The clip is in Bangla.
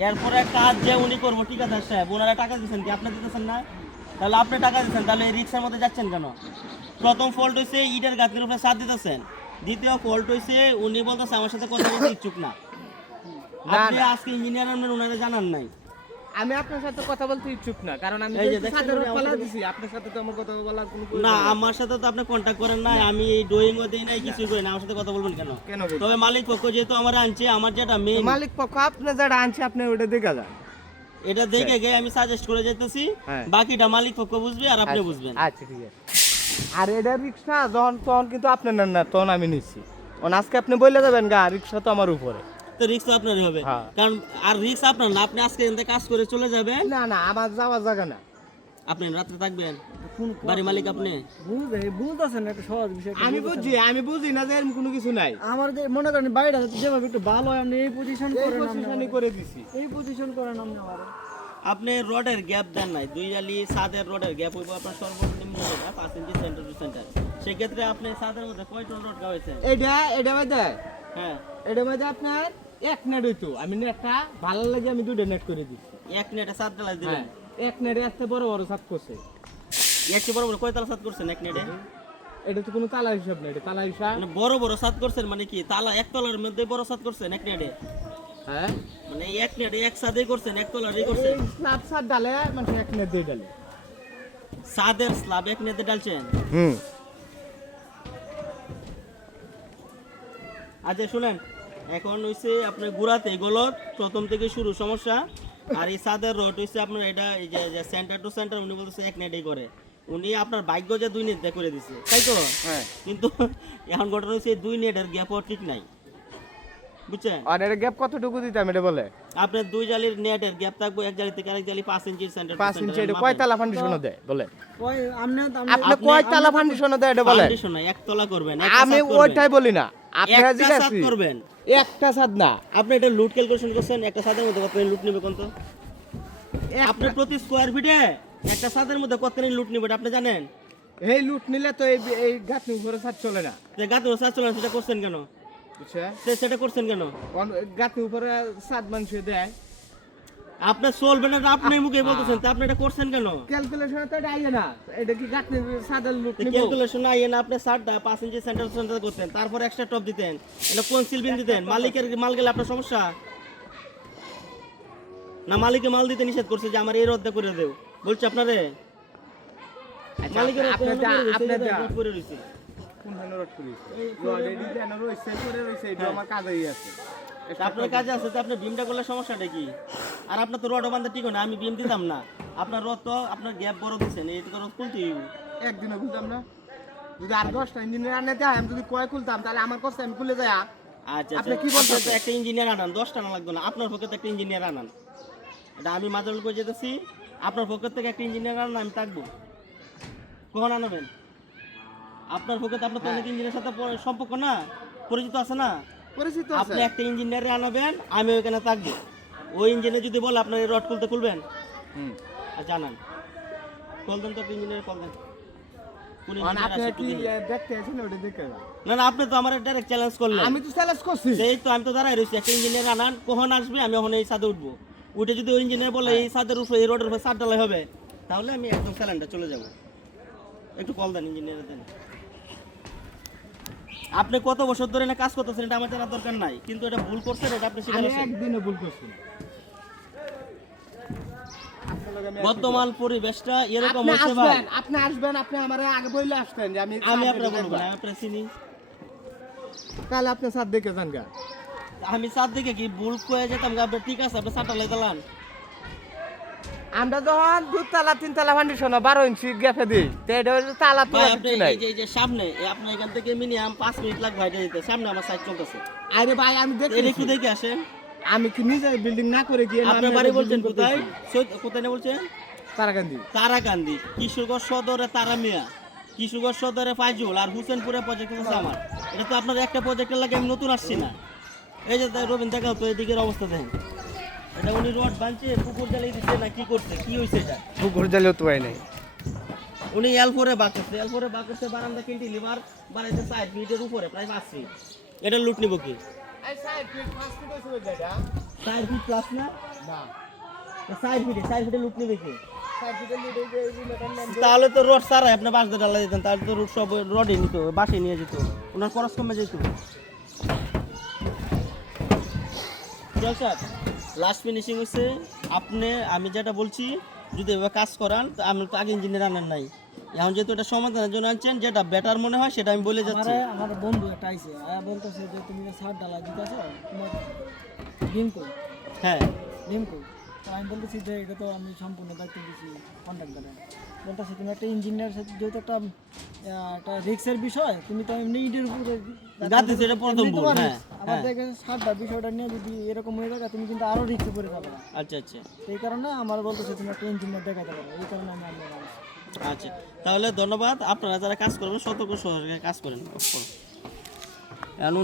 এরপরে কাজ যে উনি করবো ঠিক আছে সাহেব, ওনারা টাকা দিচ্ছেন কি আপনি দিতেছেন না? তাহলে আপনি টাকা দিচ্ছেন, তাহলে এই রিক্সার মধ্যে যাচ্ছেন কেন? প্রথম ফল্ট হয়েছে ইটের গাঁথনির উপরে সাথ দিতেছেন, দ্বিতীয় ফল্ট হয়েছে উনি বলতেছে আমার সাথে কথা বলতে ইচ্ছুক না। আপনি আজকে ইঞ্জিনিয়ার ওনারা জানান নাই। আমি আপনার সাথে কথা বলতে ইচ্ছুক না, কারণ আমি এই যে দেখছেন সাদের উনি আমার পালা সাথে- দিছি, আপনার সাথে তো আমার কথা বলার কোনো না, প্রয়োজন নেই। আমার সাথে তো আপনি কন্ট্যাক্ট করেন নাই, আমি এই ড্রয়িং ও দেই নাই, কিছুই করি না, আমার সাথে কথা বলবেন কেন? কেন বলবো? তবে মালিক পক্ষ যেহেতু আমার আনছে, আমার যেটা তো মেইন মালিক পক্ষ আপনি যেটা আনছে আপনি ওটা দেখা যান। এটা দেখে গিয়ে আমি সাজেস্ট করে যেতেছি, হ্যাঁ। বাকিটা মালিক পক্ষ বুঝবে আর আপনি বুঝবেন। আচ্ছা ঠিক আছে। আর এটা রিক্সা যখন তখন কিন্তু আপনি নেন না, তখন আমি নিচ্ছি। আজকে আপনি বলে যাবেন গা রিক্সা তো আমার উপরে। তো রিস্ক আপনারই হবে, হ্যাঁ। কারণ আর রিস্ক আপনার না, আপনি আজকে এখান থেকে কাজ করে চলে যাবেন, না না, আমার যাওয়ার জায়গা না। আপনি রাত্রে থাকবেন, বাড়ি মালিক আপনি। বুঝতেছেন একটা সহজ বিষয় আমি বুঝি না যে এরকম কোনো কিছু নাই। আমার মনে করেন বাইরে যেভাবে একটু ভালো হয় আপনি এই পজিশন এই করেন, পজিশনে করে দিছি। এই পজিশন করেন আপনি আমার আপনি রডের গ্যাপ দেন নাই, দুই জালি সাদের রডের গ্যাপ হইব আপনার সর্বনিম্ন 5 ইঞ্চি সেন্টার টু সেন্টার। সেক্ষেত্রে আপনি সাদের মধ্যে কয়টা রড গাওয়াইছেন? এটা মধ্যে হ্যাঁ, এটা মধ্যে আপনার এক নেট হইতো, আমি নেটটা ভালো লাগে আমি দুটো নেট করে দিচ্ছি। এক নেটে সাত ডালাই দিলেন। এক নেটে এত বড় বড় সাত করছে। একটু বড় বড় কয়তালা সাত করছেন এক নেটে? এটা তো কোনো তালা হিসাব না, এটা তালা হিসাব। মানে বড় বড় সাত করছেন মানে কি তালা একতলার মধ্যে বড় সাত করছেন এক নেটে? হ্যাঁ, মানে এক নেটে এক সাদেই করছেন, একতলারই করছেন? এই স্ল্যাব সাত ডালে মানে এক নেট দিয়ে ডালে। সাদের স্ল্যাব এক নেটে ডালছেন? আচ্ছা শুনেন, এখন হইছে আপনার গুড়াতে গলত প্রথম থেকে শুরু সমস্যা, আর এই সাদের রড হইছে আপনার এটা এই যে সেন্টার টু সেন্টার উনি বলতেছে এক নেটেই করে, উনি আপনার ভাগ্য যে 2 নেট দিয়ে করে দিছে তাই তো? হ্যাঁ, কিন্তু এখন ঘটনা হচ্ছে 2 নেটের গ্যাপও ঠিক নাই, বুঝছেন? আর এর গ্যাপ কতটুকু দিতাম এটা বলে? আপনার 2 জালির নেটের গ্যাপ থাকবে, এক জালি থেকে আরেক জালি 5 ইঞ্চির সেন্টার 5 ইঞ্চি। এটা কয় তালা ফাউন্ডেশন দেয় বলে? ওই আপনি আপনি কয় তালা ফাউন্ডেশন দেয় এটা বলে? ফাউন্ডেশন নাই, একতলা করবেন, আমি ওইটাই বলি না, আপনারা একটা জিজ্ঞাসা সাত করবেন। একটা সাদ না, আপনি এটা লুট ক্যালকুলেশন করছেন, একটা সাদের মধ্যে কত লুট নেবে কোন তো? আপনি প্রতি স্কয়ার ফিটে একটা সাদের মধ্যে কত লুট নেবে এটা আপনি জানেন? এই লুট নিলে তো এই গাঁথনি উপরে সাদ চলে না, যে গাতের সাদ চলে না, সেটা করছেন কেন? বুঝছে? সেটা করছেন কেন? গাঁথনি উপরে সাদ মানুষ দেয়, আপনি চলবে না, আপনি মুখে বলতেছেন, তা আপনি এটা করছেন কেন? ক্যালকুলেশন তো এটা আইয়ে না, এটা কি গাঁথনি সাদের লুট নিব? ক্যালকুলেশন আইয়ে না, আপনি 5 ইঞ্চি সেন্টার সেন্টার করতেন, তারপর এক্সট্রা টপ দিতেন, এটা কোন সিলবিন দিতেন? মালিকের মাল গেলে আপনার সমস্যা না? মালিকে মাল দিতে নিষেধ করছে যে আমার এই রদ্দা করে দেও, বলছে আপনারে মালিকের করে রয়েছে। কোন ধরনের রড পুলিশ অলরেডি জানো রইছে করে রইছে, এটা আমার কাজেই আছে। আপনার কাজে আছে তো আপনি বিমটা করলে সমস্যাটা কি? আর আপনার তো রড বান্ধা ঠিক না, আমি বিম দিতাম না, আপনার রড তো আপনার গ্যাপ বড় দিচ্ছেন, এই তো রড খুলতে একদিনও খুলতাম না, যদি আর 10টা ইঞ্জিনিয়ার আনতে আমি যদি কয় খুলতাম তাহলে আমার কষ্ট আমি খুলে যায়। আচ্ছা আপনি কি কি বলছেন? বলছেন? একটা ইঞ্জিনিয়ার আনান, 10টা না লাগবে না, আপনার পক্ষে তো একটা ইঞ্জিনিয়ার আনান, এটা আমি মাজাল করে যেতেছি, আপনার পক্ষে থেকে একটা ইঞ্জিনিয়ার আনান, আমি থাকবো। কখন আনাবেন? আপনার পক্ষে তো আপনার তো অনেক ইঞ্জিনিয়ারের সাথে সম্পর্ক না, পরিচিত আছে না? পরিচিত আছে। আপনি একটা ইঞ্জিনিয়ারে আনাবেন, আমি ওইখানে থাকবো। ওই ইঞ্জিনিয়ার যদি বলে আপনার এই রড খুলতে খুলবেন, আর জানান, কল দেন তো, একটা ইঞ্জিনিয়ার কল দেন। কোন ইঞ্জিনিয়ার আপনি আসে কি একটু দেখি। দেখতে আছেন ওটা দেখে যান। না না, আপনি তো আমার ডাইরেক্ট চ্যালেঞ্জ করলেন। আমি তো চ্যালেঞ্জ করছি। সেই তো আমি তো দাঁড়াই রয়েছি, একটা ইঞ্জিনিয়ার আনান, কখন আসবে আমি ওখানে এই ছাদে উঠবো, উঠে যদি ওই ইঞ্জিনিয়ার বলে এই ছাদের উপরে এই রোডের উপরে ছাদ ঢালাই হবে, তাহলে আমি একদম স্যালেন্ডার চলে যাব। একটু কল দেন, ইঞ্জিনিয়ার দেন। আপনি কত বছর ধরে না কাজ করতেছেন এটা আমার জানার দরকার নাই, কিন্তু এটা ভুল করছেন, এটা আপনি স্বীকার আমি করছেন। একদিনও ভুল করছি না। বর্তমান পরিবেশটা এরকম আপনি হচ্ছে ভাই। আসবেন, আপনি আমারে আগে বইলে আসতেন যে আমি আমি আপনার বলবো না, আপনার চিনি। তাহলে আপনি সাথ দেখে যান গা। আমি ছাদ দিকে কি ভুল করে যেতাম গা, আপনি ঠিক আছে আপনি ছাদ ঢালাই দিলাম। আমরা যখন 2 তালা 3 তালা ফাউন্ডেশন 12 ইঞ্চি গ্যাপে দিই তো এটা হচ্ছে তালা তো ভাই আপনি কিছু নাই। এই যে সামনে আপনার এখান থেকে মিনিমাম 5 মিনিট লাগবে হাইটে যেতে, সামনে আমার সাইড চলতেছে, আরে ভাই আমি এটা দেখি একটু দেখে আসেন। আমি কি নিজে বিল্ডিং না করে গিয়ে আপনার বাড়ি বলছেন কোথায়? কোথায় না বলছেন? তারাকান্দি। তারাকান্দি, কিশোরগঞ্জ সদরে তারামিয়া, কিশোরগঞ্জ সদরে ফাইজুল, আর হুসেনপুরে প্রজেক্ট আছে আমার। এটা তো আপনার একটা প্রজেক্টের লাগে আমি নতুন আসছি না। এই যে রবিন দেখাও তো এদিকের অবস্থা দেখেন, এটা উনি রড বানছে, পুকুর জ্বালিয়ে দিচ্ছে না কি করছে, কি হয়েছে এটা? পুকুর জ্বালিয়ে তো হয় নাই। উনি এলফোরে বা করছে বারান্দা কিনতে লিভার বানাইতে 4 ফিটের উপরে প্রায় 5 ফিট, এটা লুট নিব কি? এই 4 ফিট 5 ফিট হইছে দাদা 4 ফিট প্লাস না না 4 ফিটে লুক নেবে কি 4 ফিটের লিড এই যে মেটাল ল্যাম্প তাহলে তো রড সারাই আপনি বাস দিয়ে ডালা দিতেন তাহলে তো রড সব রডে নিত বাসে নিয়ে যেত ওনার খরচ কমে যেত লাস্ট ফিনিশিং হচ্ছে আপনি আমি যেটা বলছি যদি এভাবে কাজ করান তা আপনি তো আগে ইঞ্জিনিয়ার আনেন নাই এখন যেহেতু এটা সমাধানের জন্য আনছেন যেটা বেটার মনে হয় সেটা আমি বলে যাচ্ছি আমার বন্ধু একটা আইছে আয়া বলতেছে যে তুমি যে ছাদ ডালা দিতেছো তোমার ডিম কই হ্যাঁ ডিম কই তো আমি বলতেছি যে এটা তো আমি সম্পূর্ণ দায়িত্ব দিচ্ছি কন্ট্রাক্টরে বলতেছে তুমি একটা ইঞ্জিনিয়ার সাথে যেহেতু একটা রিক্সের বিষয় তুমি তো এমনি ইটের উপরে গাতে সেটা প্রথম এমনি ভুল, তোমার হ্যাঁ, risk। আবার দেখে ছাদটা বিষয়টা নিয়ে যদি এরকম হয়ে যায় তুমি কিন্তু আরো রিক্সে পড়ে যাবে আচ্ছা আচ্ছা এই কারণে আমার বলতেছে তুমি একটা ইঞ্জিনিয়ার দেখাতে পারো এই কারণে আমি আপনার আচ্ছা তাহলে ধন্যবাদ আপনারা যারা কাজ করবেন সতর্ক সহকারে কাজ করেন এখন